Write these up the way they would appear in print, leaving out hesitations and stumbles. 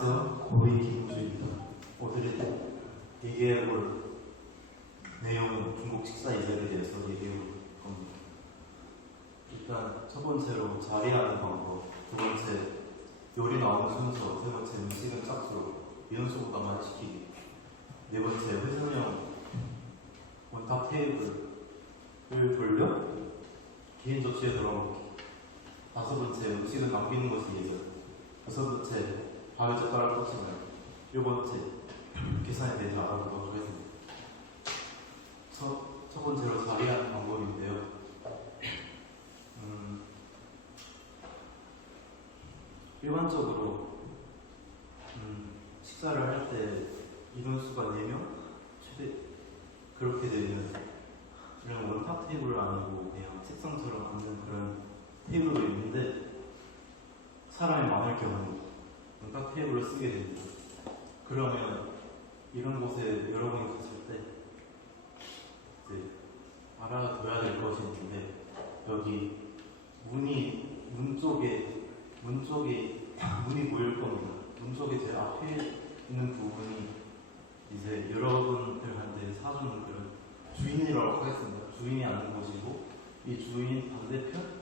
안녕하세요. 고위 김우주입니다. 오늘은 얘기해볼 내용은 중국 식사 예절에 대해서 얘기해볼 겁니다. 일단 첫 번째로 자리하는 방법, 두 번째 요리 나오는 순서, 세 번째 음식은 짝수로 연수보다 많이 시키기, 네 번째 회전형 원탑 테이블을 돌려 개인 접시에 들어먹기, 다섯 번째 음식은 남기는 것이 예절, 여섯 번째 밥에 젓가락 꽂지 말기, 네 번째 계산에 대해서 알아보도록 하겠습니다. 첫 번째로 자리하는 방법인데요. 일반적으로 식사를 할 때 인원수가 4명? 최대 그렇게 되면 그냥 원탑 테이블 아니고 그냥 책상처럼 앉는 그런 테이블도 있는데, 사람이 많을 경우 원탑 테이블을 쓰게 됩니다. 그러면 이런 곳에 여러분이 갔을 때 이제 알아둬야 될 것이 있는데, 여기 문 쪽에 문이 보일 겁니다. 문 쪽에 제일 앞에 있는 부분이 이제 여러분들한테 사주는 그런 주인이라고 하겠습니다. 주인이 앉는 곳이고, 이 주인 반대편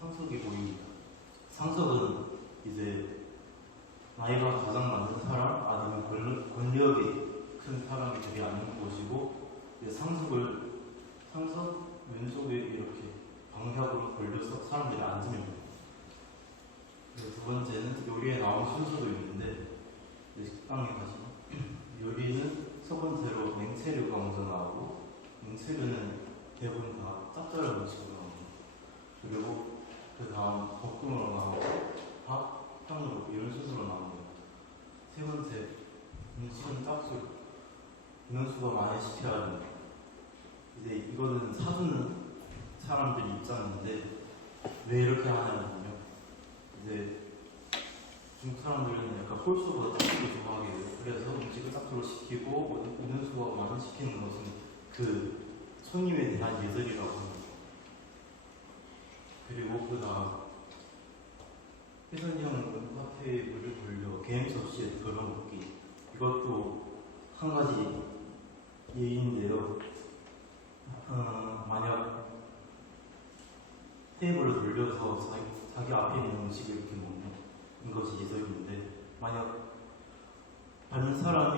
상석이 보입니다. 상석은 이제 나이가 가장 많은 사람 아니면 권력이 큰 사람이 되게 앉는 곳이고, 이제 상석 왼쪽에 이렇게 방향으로 돌려서 사람들이 앉으면 됩니다. 두 번째는 요리에 나온 순서도 있는데, 식당에 가시면 요리는 첫 번째로 냉채류가 먼저 나오고, 냉채류는 대부분 다 짭짤한 음식으로 나옵니다. 그리고 그 다음 볶음으로 나오고 밥, 탕으로 이런 순서로 나옵니다. 세 번째 음식은 짝수, 인원수가 많이 시켜야 됩니다. 이제 이거는 사주는 사람들 입장인데, 왜 이렇게 하냐면요, 이제 중국 사람들은 약간 홀수보다 짝수를 좋아하게 돼요. 그래서 음식을 짝수로 시키고 인원수가 많이 시키는 것은 그 손님에 대한 예절이라고 합니다. 그리고 그 다음 회전형 원탑 테이블을 돌려 개인 접시에 들어먹기, 이것도 한 가지 예인데요. 만약 테이블을 돌려서 자기 앞에 있는 음식을 이렇게 먹는 것이 예절인데, 만약 다른 사람이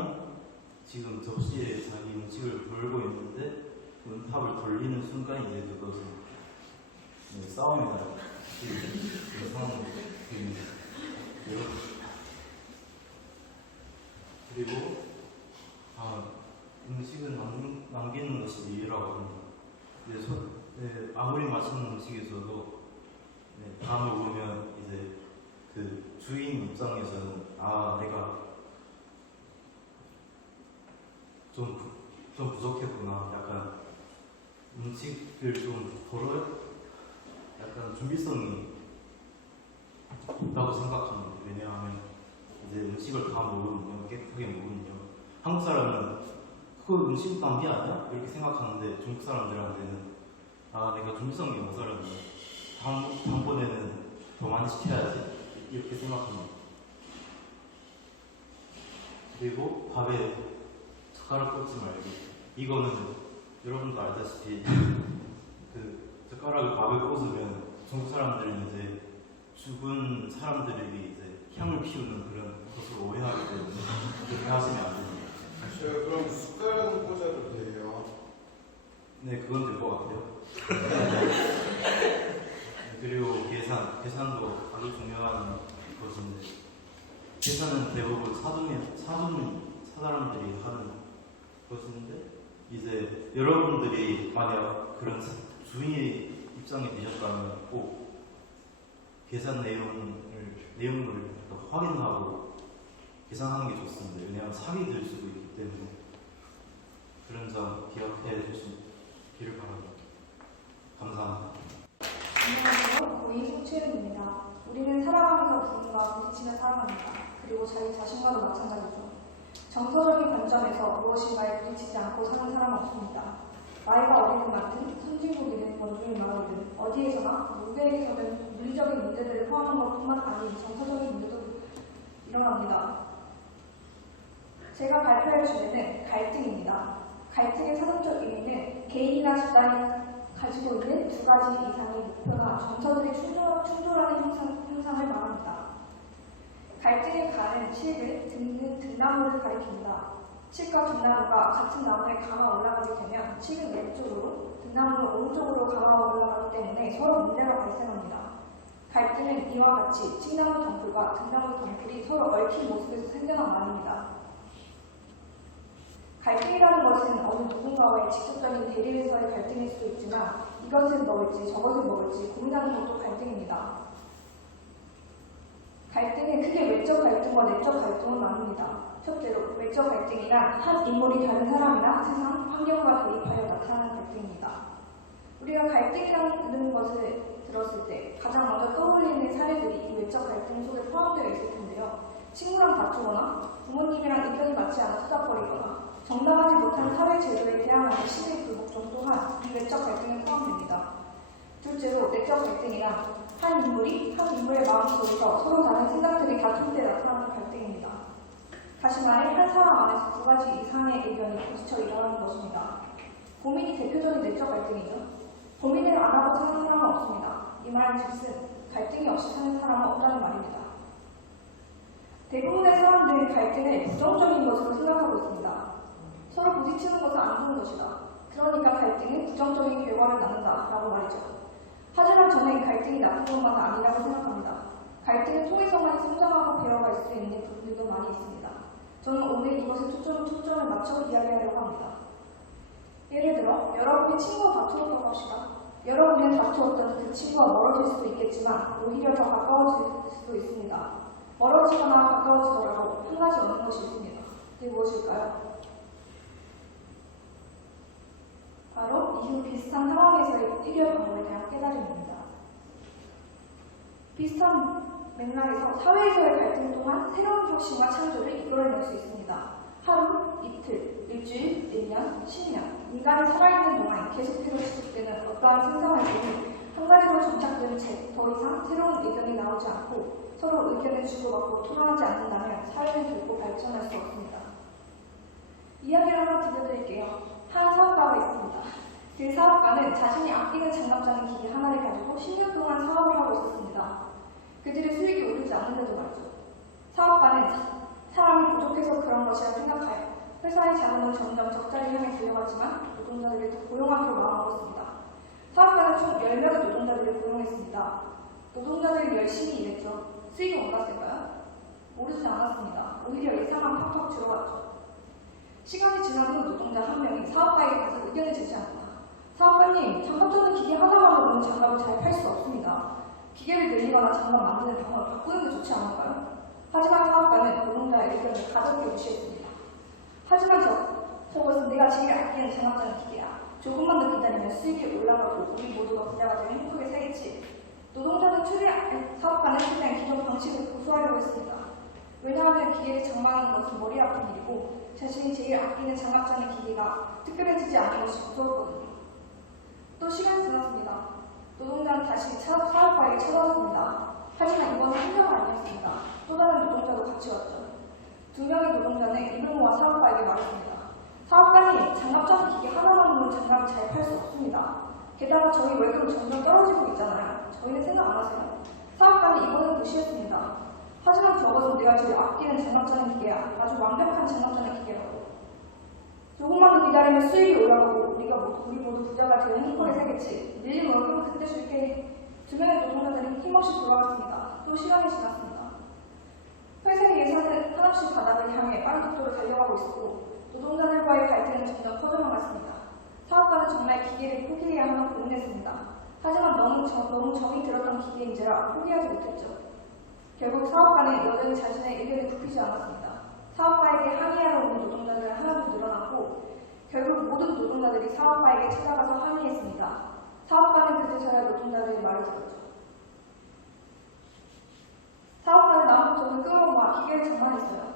지금 접시에 자기 음식을 돌고 있는데 원탑을 돌리는 순간 이제 그것은 싸움이 나요. 그 상황을 보입니다. 그리고 음식은 남기는 것이 예의라고 합니다. 아무리 맛있는 음식에서도 다 먹으면 이제 그 주인 입장에서는 내가 좀 부족했구나, 약간 음식을 좀 약간 준비성이 있다고 생각합니다. 왜냐하면 이제 음식을 다 먹으면, 깨끗하게 먹으면, 한국 사람은 그거 음식 낭비 아니야? 이렇게 생각하는데, 중국 사람들한테는 내가 준비성이 모자랐네, 다음번에는 더 많이 시켜야지, 이렇게 생각합니다. 그리고 밥에 젓가락 꽂지 말기, 이거는 여러분도 알다시피 그 젓가락을 밥에 꽂으면 중국 사람들은 이제 죽은 사람들에게 이제 향을 피우는 그런 것으로 오해하기 때문에 그렇게 하시면 안 됩니다. 그럼 숟가락은 꽂아도 돼요? 네, 그건 될 것 같아요. 그리고 계산도 아주 중요한 것인데, 계산은 대부분 사람들이 하는 것인데, 이제 여러분들이 만약 그런 주인의 입장이 되셨다면 꼭 계산 내용을 확인하고 계산하는 게 좋습니다. 왜냐하면 사기 될 수도 있기 때문에 그런 점 기억해 주시기를 바랍니다. 감사합니다. 안녕하세요. 고인 송채은입니다. 우리는 살아가면서 누군가 부딪히며 살아갑니다. 그리고 자기 자신과도 마찬가지죠. 정서적인 관점에서 무엇인가에 부딪히지 않고 사는 사람은 없습니다. 나이가 어리든 많든 선진국이든 원주민 마을이든 어디에서나 누구에게서든 물리적인 문제들을 포함한 것뿐만 아닌 정서적인 문제도 일어납니다. 제가 발표할 주제는 갈등입니다. 갈등의 사전적 의미는 개인이나 집단이 가지고 있는 두 가지 이상의 목표나 정서들이 충돌하는 현상을 말합니다. 갈등의 가는 칡을 듣는 등나무를 가리킵니다. 칡과 등나무가 같은 나무에 감아 올라가게 되면 칡은 왼쪽으로, 등나무는 오른쪽으로 감아 올라가기 때문에 서로 문제가 발생합니다. 갈등은 이와 같이 칡나무 덩굴과 등나무 덩굴이 서로 얽힌 모습에서 생겨난 말입니다. 갈등이라는 것은 어느 누군가와의 직접적인 대립에서의 갈등일 수도 있지만 이것을 먹을지 저것을 먹을지 고민하는 것도 갈등입니다. 갈등은 크게 외적 갈등과 내적 갈등은 나눕니다. 첫째로 외적 갈등이란 한 인물이 다른 사람이나 세상, 환경과 대립하여 나타나는 갈등입니다. 우리가 갈등이라는 것을 들었을 때 가장 먼저 떠올리는 사례들이 이 외적 갈등 속에 포함되어 있을 텐데요. 친구랑 다투거나 부모님이랑 의견이 맞지 않아 수다거리거나 정당하지 못한 사회 제도에 대항하는 시민 불복종 또한 이 외적 갈등에 포함됩니다. 둘째로 내적 갈등이란 한 인물의 마음속에서 서로 다른 생각들이 다툴 때 나타나는 갈등입니다. 다시 말해 한 사람 안에서 두 가지 이상의 의견이 부딪혀 일어나는 것입니다. 고민이 대표적인 내적 갈등이죠. 고민을 안 하고 사는 사람은 없습니다. 이 말은 즉슨 갈등이 없이 사는 사람은 없다는 말입니다. 대부분의 사람들은 갈등을 부정적인 것으로 생각하고 있습니다. 서로 부딪히는 것은 안 좋은 것이다. 그러니까 갈등은 부정적인 결과를 낳는다라고 말이죠. 하지만 저는 갈등이 나쁜 것만은 아니라고 생각합니다. 갈등을 통해서만 성장하고 배워갈 수 있는 부분들도 많이 있습니다. 저는 오늘 이것에 초점을 맞춰 이야기하려고 합니다. 예를 들어, 여러분이 친구와 다투었다고 합시다. 여러분이 다투었던 그 친구와 멀어질 수도 있겠지만 오히려 더 가까워질 수도 있습니다. 멀어지거나 가까워지더라도 한 가지 얻는 것이 있습니다. 그게 무엇일까요? 바로 이후 비슷한 상황에서의 해결 방법에 대한 깨달음입니다. 비슷한 맥락에서 사회에서의 갈등 또한 새로운 혁신과 창조를 이끌어낼 수 있습니다. 하루, 이틀, 일주일, 1년, 10년 인간이 살아있는 동안 계속해서 지속되는 어떠한 생산활동이 한 가지로 정착된 채 더 이상 새로운 의견이 나오지 않고 서로 의견을 주고받고 토론하지 않는다면 사회는 결코 발전할 수 없습니다. 이야기를 하나 들려드릴게요. 한 사업가가 있습니다. 그 사업가는 자신이 아끼는 장갑차는 기계 하나를 가지고 10년 동안 사업을 하고 있었습니다. 그들의 수익이 오르지 않는데도 말이죠. 사업가는 사람이 부족해서 그런 것이라 생각하여 회사의 자금은 점점 적자를 향해 달려갔지만 노동자들을 더 고용하기로 마음먹었습니다. 사업가는 총 10명의 노동자들을 고용했습니다. 노동자들이 열심히 일했죠. 수익이 올랐을까요? 오르지 않았습니다. 오히려 예상만 팍팍 들어갔죠. 시간이 지난 후 노동자 한 명이 사업가에게 가서 의견을 제시합니다. 사업가님, 장갑 잡는 기계 하나만으로는 장갑을 잘 팔 수 없습니다. 기계를 늘리거나 장갑 만드는 방법을 바꾸는 게 좋지 않을까요? 하지만 사업가는 노동자의 의견을 가볍게 무시했습니다. 하지만 저것은 내가 제일 아끼는 장갑 잡는 기계야. 조금만 더 기다리면 수익이 올라가고 우리 모두가 부자가 되면 행복하게 살겠지. 사업가는 최대한 기존 방식을 고수하려고 했습니다. 왜냐하면 기계를 장만하는 것은 머리 아픈 일이고 자신이 제일 아끼는 장갑 잡는 기계가 특별해지지 않은 것이 무서웠거든요. 또 시간이 지났습니다. 노동자는 다시 사업가에게 찾아왔습니다. 하지만 이번은 한 명은 아니었습니다. 또 다른 노동자도 같이 왔죠. 두 명의 노동자는 입을 모아 사업가에게 말했습니다. 사업가님, 장갑 잡는 기계 하나만으로 장갑을 잘 팔 수 없습니다. 게다가 저희 월급은 점점 떨어지고 있잖아요. 저희는 생각 안 하세요? 사업가는 이번은 무시했습니다. 하지만 저것은 내가 제일 아끼는 장갑 잡는 기계야. 아주 완벽한 장갑 잡는 기계라고. 조금만 더 기다리면 수익이 올라가고 우리 모두 부자가 되어 행복하게 살겠지. 밀린 월급은 그때 줄게. 두 명의 노동자들은 힘없이 돌아갔습니다. 또 시간이 지났습니다. 회사의 예산은 한없이 바닥을 향해 빠른 속도로 달려가고 있었고 노동자들과의 갈등은 점점 커져만 갔습니다. 사업가는 정말 기계를 포기해야 하나 고민했습니다. 하지만 너무 정이 들었던 기계인지라 포기하지 못했죠. 결국 사업가는 여전히 자신의 의견을 굽히지 않았습니다. 사업가에게 항의하러 오는 노동자들은 하나도 늘어났고 결국 모든 노동자들이 사업가에게 찾아가서 항의했습니다. 사업가는 그제서야 노동자들의 말을 들었죠. 사업가는 나무부터 끌어모아 기계를 장만했어요.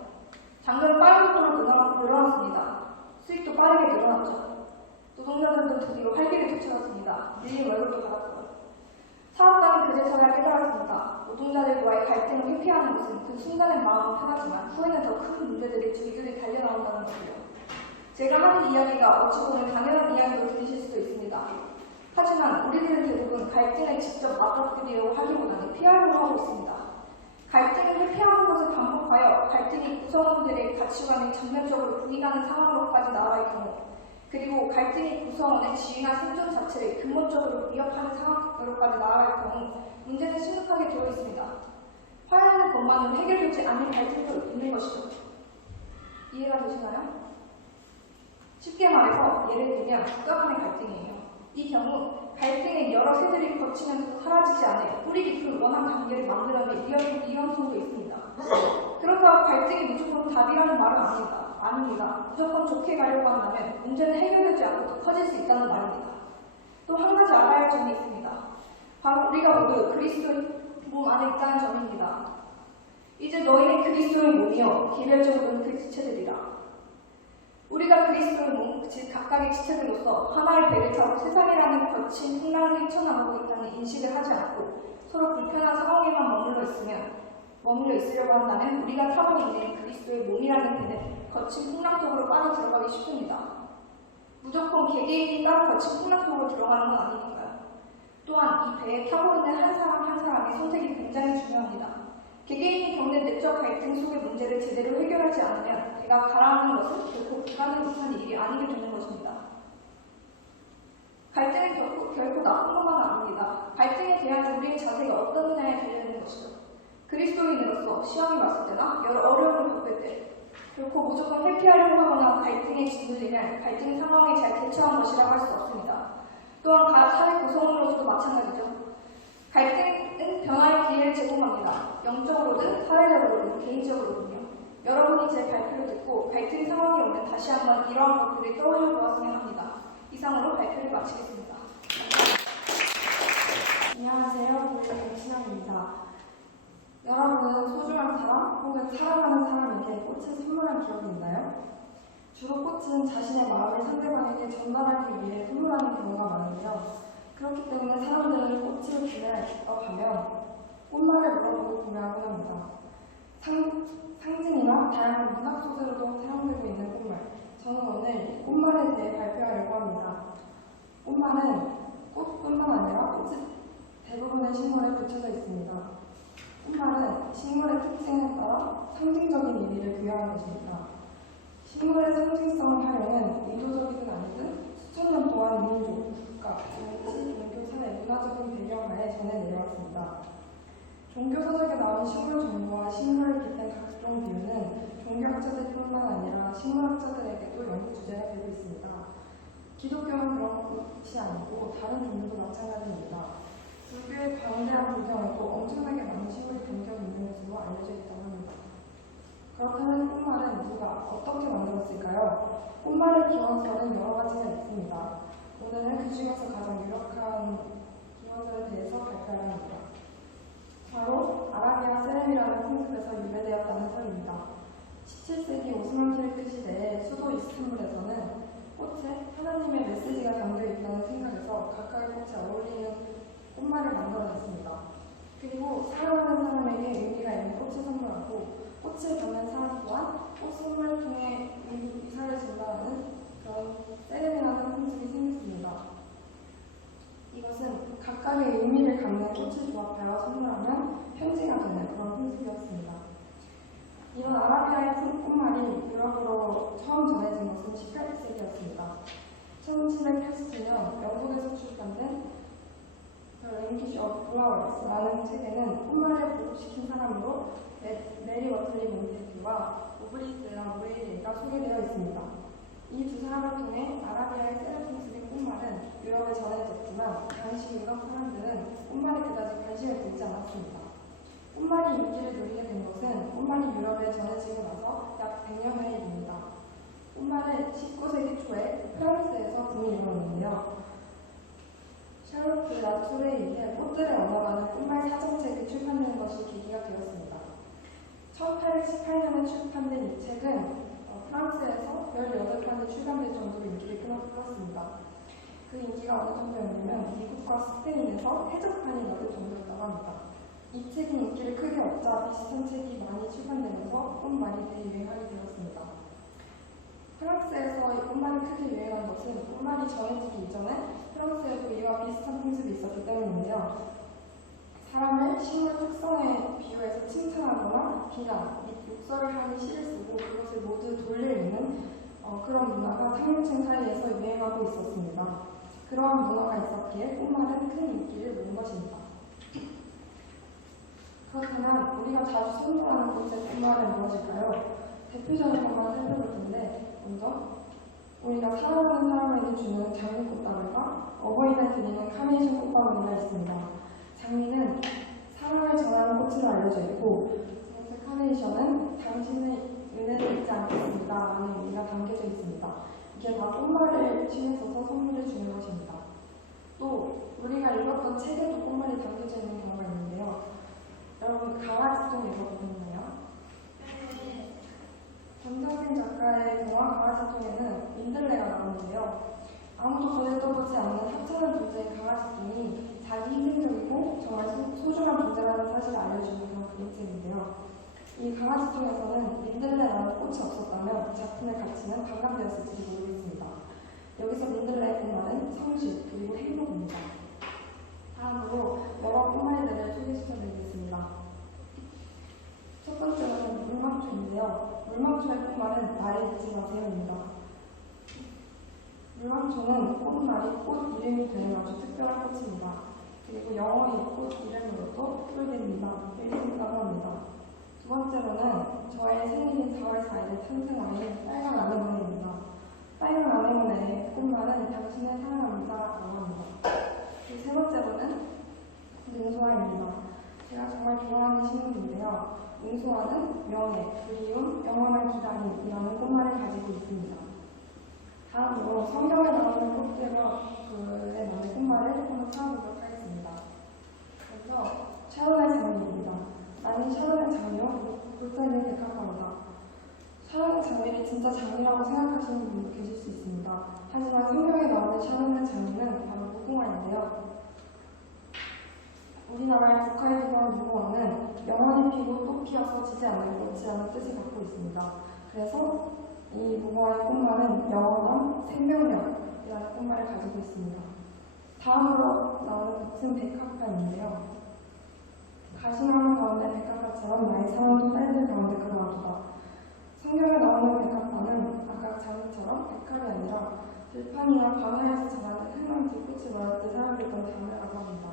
장르는 빠른 속도로 늘어났습니다. 수익도 빠르게 늘어났죠. 노동자들도 드디어 활기를 되찾았습니다. 밀린 월급도 받았고요. 사업가는 그제서야 깨달았습니다. 노동자들과의 갈등을 회피하는 것은 그 순간의 마음은 편하지만 후에는 더 큰 문제들이 줄줄이 달려나온다는 것이요. 제가 하는 이야기가 어찌 보면 당연한 이야기로 들리실 수도 있습니다. 하지만 우리들은 대부분 갈등을 직접 맞닥뜨리려고 하기보다는 피하려고 하고 있습니다. 갈등을 회피하는 것을 반복하여 갈등이 구성원들의 가치관을 전면적으로 분리하는 상황으로까지 나아갈 경우, 그리고 갈등이 구성원의 지위나 생존 자체를 근본적으로 위협하는 상황으로까지 나아갈 경우 문제는 심각하게 되어 있습니다. 화해하는 것만으로 해결되지 않는 갈등도 있는 것이죠. 이해가 되시나요? 쉽게 말해서 예를 들면 국가 간의 갈등이에요. 이 경우 갈등의 여러 세대를 거치면서도 사라지지 않을 뿌리 깊은 원한 관계를 만들어낼 위험성도 있습니다. 그렇다고 갈등이 무조건 답이라는 말은 아닙니다. 무조건 좋게 가려고 한다면 문제는 해결되지 않고 더 커질 수 있다는 말입니다. 또 한 가지 알아야 할 점이 있습니다. 바로 우리가 모두 그리스도의 몸 안에 있다는 점입니다. 이제 너희는 그리스도의 몸이요 개별적으로는 그 지체들이라. 우리가 그리스도의 몸, 즉 각각의 지체들로서 하나의 배를 타고 세상이라는 거친 풍랑을 헤쳐나가고 있다는 인식을 하지 않고 서로 불편한 상황에만 머물러 있으려고 한다면 우리가 타고 있는 그리스도의 몸이라는 배는 거친 풍랑 속으로 빠져 들어가기 쉽습니다. 무조건 개개인이 따로 거친 풍랑 속으로 들어가는 건 아니니까요. 또한 이 배에 타고 있는 한 사람 한 사람의 선택이 굉장히 중요합니다. 개개인이 겪는 내적 갈등 속의 문제를 제대로 해결하지 않으면 배가 가라앉는 것은 결코 불가능한 일이 아니게 되는 것입니다. 갈등은 결코 나쁜 것만 아닙니다. 갈등에 대한 우리의 자세가 어떠느냐에 달려있는 것이죠. 그리스도인으로서 시험이 왔을 때나 여러 어려움을 겪을 때 결코 무조건 회피하려고 하거나 갈등에 짓눌리면 갈등 상황에 잘 대처한 것이라고 할 수 없습니다. 또한 사회 구성원으로서도 마찬가지죠. 갈등은 변화의 기회를 제공합니다. 영적으로든 사회적으로든 개인적으로든요. 여러분이 제 발표를 듣고 갈등 상황이 오면 다시 한번 이러한 것들을 떠올려 보았으면 합니다. 이상으로 발표를 마치겠습니다. 안녕하세요. 고객님 신학입니다. 여러분은 소중한 사람 혹은 사랑하는 사람에게 꽃을 선물한 기억이 있나요? 주로 꽃은 자신의 마음을 상대방에게 전달하기 위해 선물하는 경우가 많은데요. 그렇기 때문에 사람들은 꽃을 구매하러 가면 꽃말을 물어보고 구매하곤 합니다. 상징이나 다양한 문학 소재로도 사용되고 있는 꽃말. 저는 오늘 꽃말에 대해 발표하려고 합니다. 꽃말은 꽃뿐만 아니라 꽃이 대부분의 식물에 붙여져 있습니다. 꽃말은 식물의 특징에 따라 상징적인 의미를 부여하는 것입니다. 식물의 상징성 활용은 의도적이든 아니든 수천 년 동안 민족, 국가, 정치, 종교, 사회, 문화적인 배경하에 전해 내려왔습니다. 종교서적에 나온 식물 정보와 식물을 빗댄 각종 비유는 종교학자들뿐만 아니라 식물학자들에게도 연구 주제가 되고 있습니다. 기독교는 그런 것이 아니고 다른 종교도 마찬가지입니다. 불교의 방대한 불경에도 엄청나게 많은 식물이 담겨 있는 것으로 알려져 있다고 합니다. 그렇다면 꽃말은 누가 어떻게 만들었을까요? 꽃말을 기원설은 여러 가지가 있습니다. 오늘은 그 중에서 가장 유력한 기원설에 대해서 발표를 합니다. 바로 아라비아 세렘이라는 풍습에서 유래되었다는 설입니다. 17세기 오스만 킬크 시대에 수도 이스탄불에서는 꽃에 하나님의 메시지가 담겨 있다는 생각에서 각각의 꽃에 어울리는 꽃말을 만들어냈습니다. 그리고 사랑하는 사람에게 의미가 있는 꽃을 선물하고 꽃을 받는 사람 또한 꽃 선물을 통해 의사를 전달하는 그런 세렘이라는 풍습이 생겼습니다. 이것은 각각의 의미를 갖는 꽃을 조합하여 선물하면 편지가 되는 그런 풍습이었습니다. 이런 아라비아의 꽃말이 유럽으로 처음 전해진 것은 18세기였습니다. 1787년 영국에서 출판된 The Language of Flowers라는 책에는 꽃말을 보급시킨 사람으로 메리 워틀리 몬테큐와 오브리 데 라 무에리가 소개되어 있습니다. 이 두 사람을 통해 아라비아의 세렘 풍습인 꽃말은 유럽에 전해졌지만 당시 유럽 사람들은 꽃말에 그다지 관심을 두지 않았습니다. 꽃말이 인기를 누리게 된 것은 꽃말이 유럽에 전해지고 나서 약 100년의 일입니다. 꽃말은 19세기 초에 프랑스에서 붐이 일어났는데요. 샤를로트 라툴에 의해 꽃들의 언어라는 꽃말 사전책이 출판되는 것이 계기가 되었습니다. 1818년에 출판된 이 책은 프랑스에서 18판이 출간될 정도로 인기를 끌었습니다. 그 인기가 어느 정도였냐면 미국과 스페인에서 해적판이 나올 정도였다고 합니다. 이 책이 인기를 크게 얻자 비슷한 책이 많이 출간되면서 꽃말이 대유행하게 되었습니다. 프랑스에서 이 꽃말이 크게 유행한 것은 꽃말이 전해지기 이전에 프랑스에도 이와 비슷한 풍습이 있었기 때문인데요. 사람을 식물 특성에 비유해서 칭찬하거나 비난, 및 욕설을 하는 시를 쓰고 그것을 모두 돌려읽는 그런 문화가 상류층 사이에서 유행하고 있었습니다. 그러한 문화가 있었기에 꽃말은 큰 인기를 모은 것입니다. 그렇다면 우리가 자주 선물하는 꽃의 꽃말은 무엇일까요? 대표적인 것만 살펴볼 텐데 먼저 우리가 사랑하는 사람에게 주는 장미꽃다발과 어버이날 드리는 카네이션 꽃바구니가 있습니다. 장미는 사랑을 전하는 꽃으로 알려져 있고 두 번째 카네이션은 당신의 은혜를 잊지 않겠습니다 라는 의미가 담겨져 있습니다. 이게 다 꽃말을 심어서 선물해 주는 것입니다. 또 우리가 읽었던 책에도 꽃말이 담겨져 있는 경우가 있는데요. 여러분 강아지똥 읽어보셨나요? 네. 전정빈 작가의 동화 강아지똥에는 민들레가 나오는데요. 아무도 손에 떠보지 않는 합천한 존재인 강아지똥이 자기 희생적이고 정말 소중한 존재라는 사실을 알려주는 그런 그림책인데요. 이 강아지똥에서는 민들레라는 꽃이 없었다면 작품의 가치는 반감되었을지도 모르겠습니다. 여기서 민들레의 꽃말은 성실 그리고 행복입니다. 다음으로 여러 꽃말들을 소개시켜드리겠습니다. 첫 번째는 물망초인데요. 물망초의 꽃말은 나를 잊지 마세요입니다. 물망초는 꽃말이 꽃 이름이 되는 아주 특별한 꽃입니다. 그리고 영어의 꽃 이름으로도 뿔립니다라고 합니다. 두 번째로는 저의 생일인 4월 4일에 탄생하는 빨간 아네모네입니다. 빨간 아네모네의 꽃말은 당신을 사랑합니다라고 합니다. 세 번째로는 능소화입니다. 제가 정말 좋아하는 식물인데요. 능소화는 명예, 그리움, 영원한 기다림이라는 꽃말을 가지고 있습니다. 다음으로 성경에 나오는 꽃들과 그에 맞는 꽃말을 한번 찾아보도록 하겠습니다. 먼저 샤론의 장미입니다. 나는 샤론의 장미요 불타는 백합화입니다. 샤론의 장미를 진짜 장미라고 생각하시는 분도 계실 수 있습니다. 하지만 성경에 나오는 샤론의 장미는 바로 무궁화인데요. 우리나라의 국화에 기도한 무궁화는 영원히 피고 또 피어서 지지 않는 꽃이라는 뜻을 갖고 있습니다. 그래서 이 무궁화의 꽃말은 영원한 생명력이라는 꽃말을 가지고 있습니다. 다음으로 나오는 꽃은 백합화인데요. 가시나무 가운데 백합화처럼 나의 사랑도 딸들 가운데 그러하도다. 성경에 나오는 백합화는 아까 장미처럼 백합이 아니라 들판이나 광야에서 자라는 흔한 들꽃을 말할 때 사용했던 단어라고 합니다.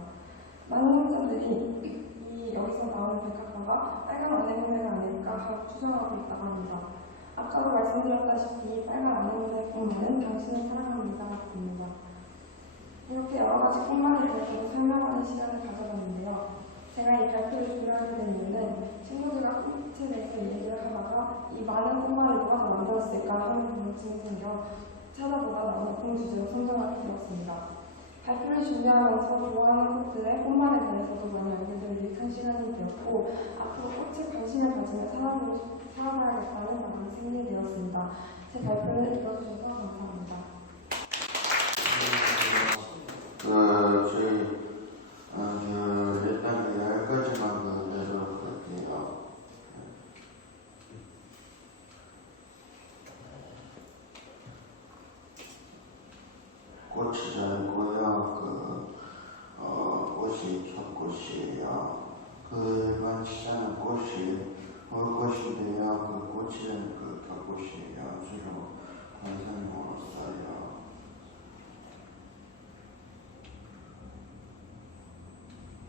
많은 학자들이 여기서 나오는 백합화가 빨간 아네모네가 아닐까 추정하고 있다고 합니다. 아까도 말씀드렸다시피 빨간 아네모네 꽃말은 당신을 사랑합니다 같습니다. 이렇게 여러 가지 꽃말에 대해서 설명하는 시간을 가져봤는데요. 제가 이 발표를 준비하게 된 이유는 친구들과 꽃에 대해서 얘기를 하다가 이 많은 꽃말을 누가 다 만들었을까 하는 궁금증이 생겨 찾아보다 나온 공 주제로 선정하게 되었습니다. 발표를 준비하면서 좋아하는 꽃들의 꽃말에 대해서도 많이 알게 된 유익한 시간이 되었고 앞으로 꽃에 관심을 가지며 살아봐야겠다는 마음이 생기게 되었습니다. 제 발표를 들어주셔서 감사합니다. 일단 10가지만 내도록 할게요. 꽃이 잘 있고요. 꽃이 첫꽃이에요. 그 일반 시장은 꽃이 꽃인데요. 그 꽃은 격꽃이에요. 주로 관상용으로 써요.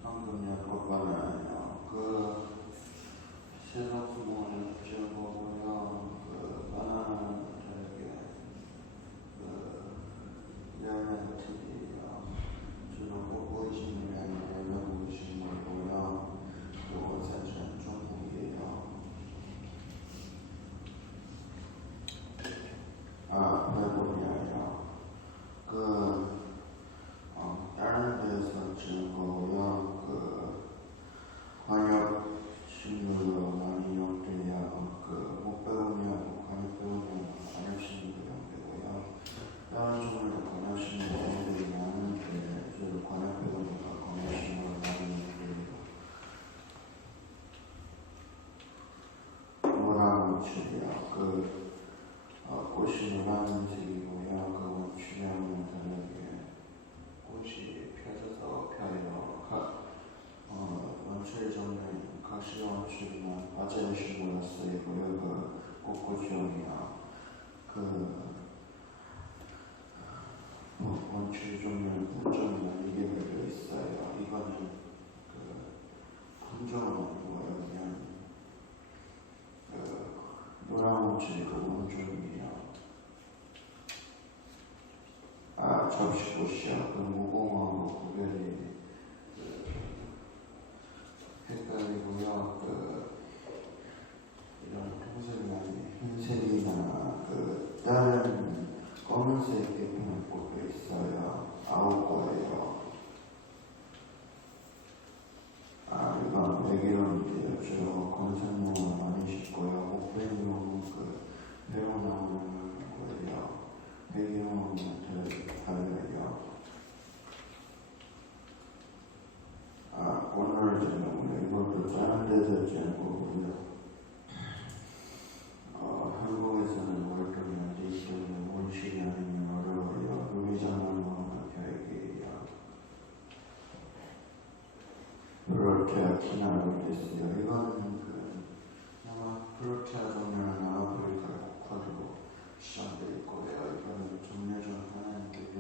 황금열 꽃바나요. 세석수목을 지어보고요. 바나나는 이렇게 열매 특이에요. 주로 꽃보이식물이 열매보이식물이고요. 그리고 사실은 중국이에요. 별볼이 아니라 다른 데서 지은 거고요. 관역 다른 종류의 관약식물들이 많은데 저도 관약배우니까 관약식물을 많이 드립니다. 노란 원출이요. 꽃이 노란색이고요. 그 원출이하고는 다르게 꽃이 펴져서 펴요. 원출 종류는 가시 원출이나 바젤 식물로 쓰이고요. 그 꽃꽂이용이요. 원출 종류는 품종이나 이계별로 있어요. 이거는 품종은 뭐예요? 그냥 노란 원출이 그 원종이에요. 접시꽃이요. 그 무공하고 구별이 헷갈리고요. 이런 평색이 아닌 흰색이나 다른 검은색 계통의 꽃도 있어요. 9개예요. 이건 백일홍인데요. 주로 건선용을 많이 심고요. 목백용은 배로 나오는 거예요. 백일홍은 달려요. 오늘 저녁은 이것도 다른 데서 짠 거고요. 한국에서는 월동이 어디 있으면 원식이 아니면 어려워요. 의미장만 먹는 계획이에요. 브로테아 키나로 있어요. 이거는 아마 브로테아 종류는 아프리카 국화로 시작되어 있고요. 이거는 종류 중 하나인데요.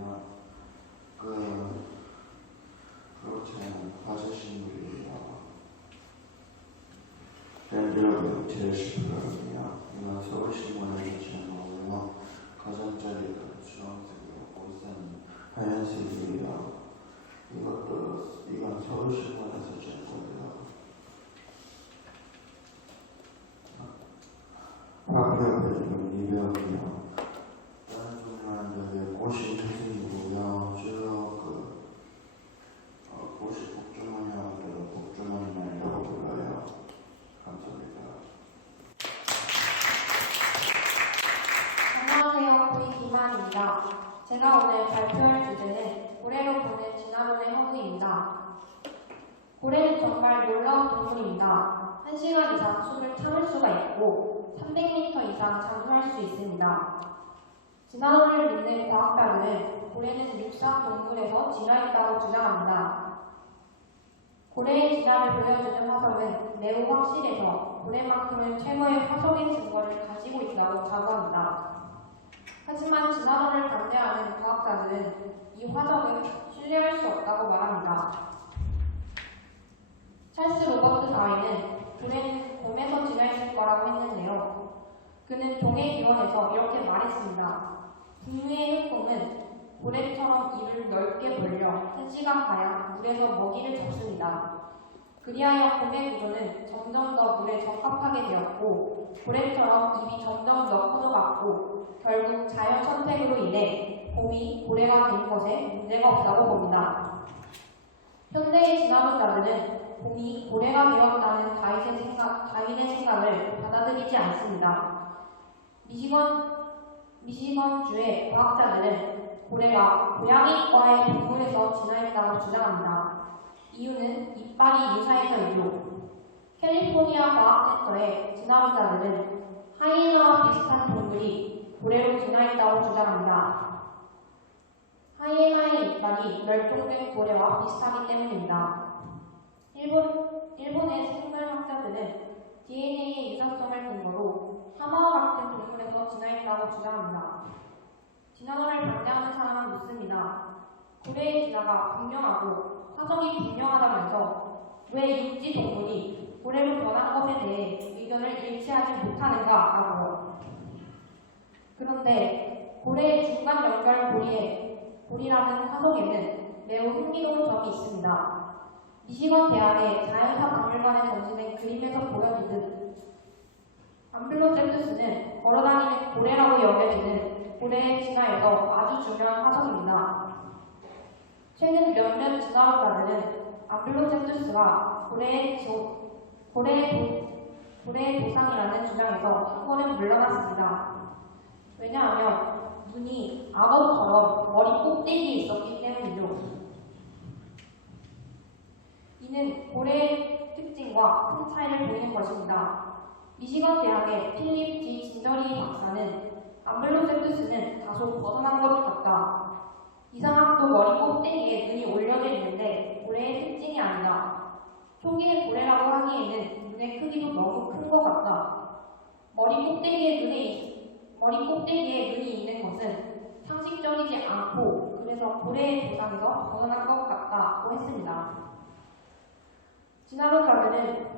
브로테아는 화재식물이에요. 밴드라고 제시프라고요. 이건 서울신문에서 지은 거고요. 가장자리가 주황색이고 꽃은 하얀색이에요. 이건 서울신문에서 지은 거고요. 화폐 지금 200이요. 다른 종류는 꽃이 흰색이고요. 주로 꽃이 복주머니하고 복주머니라고 불러요. 감사합니다. 안녕하세요. 고이 김한입니다. 제가 오늘 발표할 주제는 고래로 보는 진화론의 허구입니다. 고래는 정말 놀라운 동물입니다. 1시간 이상 숨을 참을 수가 있고 300m 이상 잠수할 수 있습니다. 진화론을 믿는 과학자들은 고래는 육상 동물에서 진화했다고 주장합니다. 고래의 진화를 보여주는 화석은 매우 확실해서 고래만큼은 최고의 화석의 증거를 가지고 있다고 자부합니다. 하지만 진화론을 반대하는 과학자들은 이 화석은 신뢰할 수 없다고 말합니다. 찰스 로버트 다윈은 고래는 곰에서 진화했을 거라고 했는데요. 그는 종의 기원에서 이렇게 말했습니다. 북미의 흑곰은 고래처럼 입을 넓게 벌려 1시간 가량 물에서 먹이를 잡습니다. 그리하여 곰의 구조는 점점 더 물에 적합하게 되었고 고래처럼 입이 점점 더 커져갔고 결국 자연 선택으로 인해 곰이 고래가 된 것에 문제가 없다고 봅니다. 현대의 진화론자들은 곰이 고래가 되었다는 다윈의 생각을 받아들이지 않습니다. 미시건주의 과학자들은 고래가 고양이과의 동물에서 진화했다고 주장합니다. 이유는 이빨이 유사해서이죠. 캘리포니아 과학센터의 진화론자들은 하이에나와 비슷한 동물이 고래로 진화했다고 주장합니다. 하이에나의 이빨이 멸종된 고래와 비슷하기 때문입니다. 일본의 생물학자들은 DNA의 유사성을 근거로 하마와 같은 동물에서 진화했다고 주장합니다. 진화론을 반대하는 사람은 묻습니다. 고래의 진화가 분명하고 화석이 분명하다면서 왜 육지 동물이 고래로 변한 것에 대해 의견을 일치하지 못하는가 하고요. 그런데 고래의 중간 연결 고리라는 화석에는 매우 흥미로운 점이 있습니다. 미시건 대학의 자연사 박물관에 전시된 그림에서 보여주듯 암블로셉투스는 걸어다니는 고래라고 여겨지는 고래의 진화에서 아주 중요한 화석입니다. 최근 몇몇 진화론가들은 암블로셉투스가 고래의 조상이라는 주장에서 한 걸음 물러났습니다. 왜냐하면 눈이 악어처럼 머리 꼭대기에 있었기 때문이죠. 이는 고래의 특징과 큰 차이를 보이는 것입니다. 미시건 대학의 필립 G. 진저리 박사는 암블로세투스는 다소 벗어난 것 같다. 이상학도 머리 꼭대기에 눈이 올려져 있는데 고래의 특징이 아니다. 초기의 고래라고 하기에는 눈의 크기도 너무 큰 것 같다. 머리 꼭대기에 눈이 있는 것은 상식적이지 않고 그래서 고래의 대상에서 벗어난 것 같다고 했습니다. 진화론자들은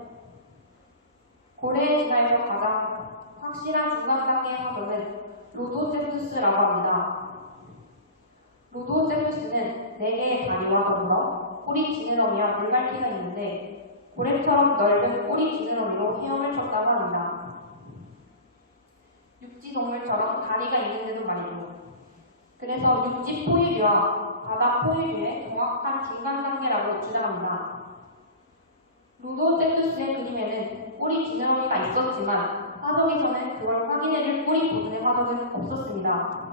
고래의 진화에서 가장 확실한 중간 단계의 화석은 로도셉투스라고 합니다. 로도셉투스는 4개의 다리와 더불어 꼬리 지느러미와 물갈퀴가 있는데 고래처럼 넓은 꼬리 지느러미로 헤엄을 쳤다고 합니다. 육지 동물처럼 다리가 있는데도 말이죠. 그래서 육지 포유류와 바다 포유류의 정확한 중간 단계라고 주장합니다. 로도셉투스의 그림에는 꼬리 지느러미가 있었지만 화석에서는 그걸 확인해줄 꼬리 부분의 화석은 없었습니다.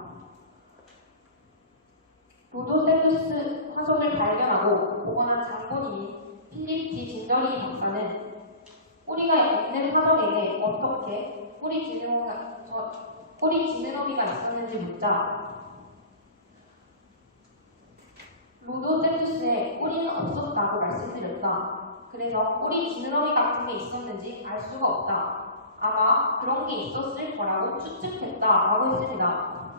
로도셉투스 화석을 발견하고 보관한 장본인인 필립 G. 진저리 박사는 꼬리가 있는 화석에게 어떻게 꼬리 지느러미가 있었는지 묻자 로도셉투스에 꼬리는 없었다고 말씀드렸다. 그래서 꼬리 지느러미 같은 게 있었는지 알 수가 없다. 아마 그런 게 있었을 거라고 추측했다라고 했습니다.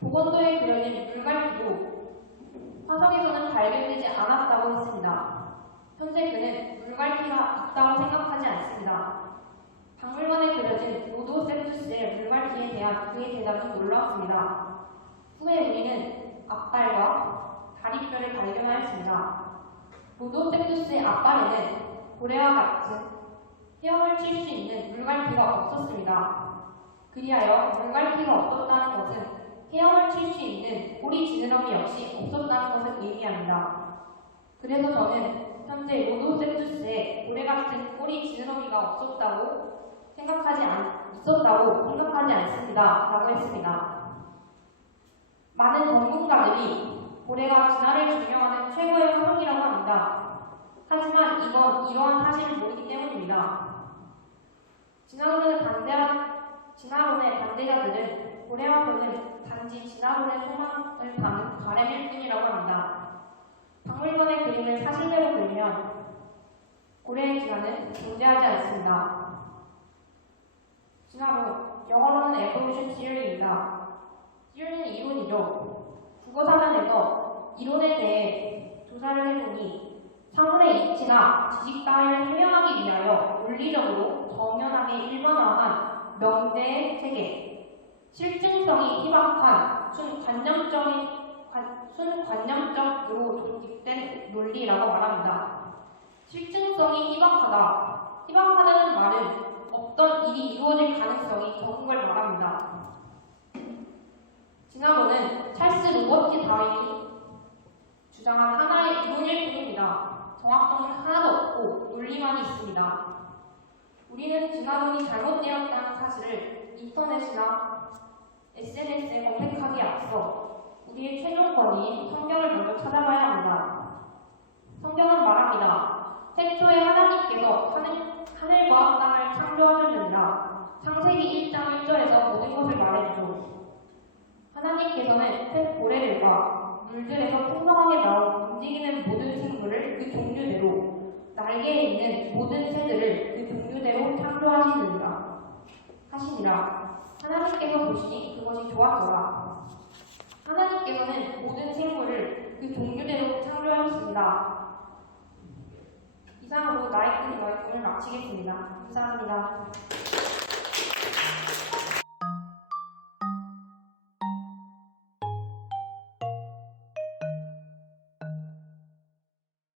보건도에 그려진 물갈퀴도 화석에서는 발견되지 않았다고 했습니다. 현재 그는 물갈퀴가 있다고 생각하지 않습니다. 박물관에 그려진 로도셉투스의 물갈퀴에 대한 그의 대답은 놀라웠습니다. 후에 우리는 앞발과 다리뼈를 발견하였습니다. 로도셉투스의 앞발에는 고래와 같은 헤엄을 칠 수 있는 물갈퀴가 없었습니다. 그리하여 물갈퀴가 없었다는 것은 헤엄을 칠 수 있는 꼬리 지느러미 역시 없었다는 것을 의미합니다. 그래서 저는 현재 로도셉투스에 고래 같은 꼬리 지느러미가 있었다고 생각하지 않습니다. 라고 했습니다. 많은 전문가들이 고래가 진화를 증명하는 최고의 화석이라고 합니다. 하지만 이건 이러한 사실을 모르기 때문입니다. 진화론의 반대자들은 고래화석은 단지 진화론의 소망을 담은 바램일 뿐이라고 합니다. 박물관의 그림을 사실대로 그리면 고래의 진화는 존재하지 않습니다. 진화론, 영어로는 evolution theory입니다. theory는 이론이죠. 국어사전에서 이론에 대해 조사를 해보니 사물의 이치나 지식 따위를 해명하기 위하여 논리적으로 정연하게 일반화한 명제의 체계, 실증성이 희박한 순관념적으로 조직된 논리라고 말합니다. 실증성이 희박하다. 희박하다는 말은 어떤 일이 이루어질 가능성이 적은 걸 말합니다. 진화론은 찰스 로버트 다윈이 주장한 하나의 이론일 뿐입니다. 정확성은 하나도 없고 논리만이 있습니다. 우리는 진화론이 잘못되었다는 사실을 인터넷이나 SNS에 검색하기에 앞서 우리의 최종 권위인 성경을 먼저 찾아봐야 합니다. 성경은 말합니다. 태초에 하나님께서 하늘과 땅을 창조하셨느니라. 창세기 1장 1절에서 모든 것을 말해주죠. 하나님께서는 새 고래들과 물들에서 풍성하게 나온 움직이는 모든 생물을 그 종류대로 날개에 있는 모든 새들을 그 종류대로 창조하시니라. 하나님께서 보시니 그것이 좋았더라. 하나님께서는 모든 생물을 그 종류대로 창조하셨습니다. 이상으로 나의 꿈을 마치겠습니다. 감사합니다.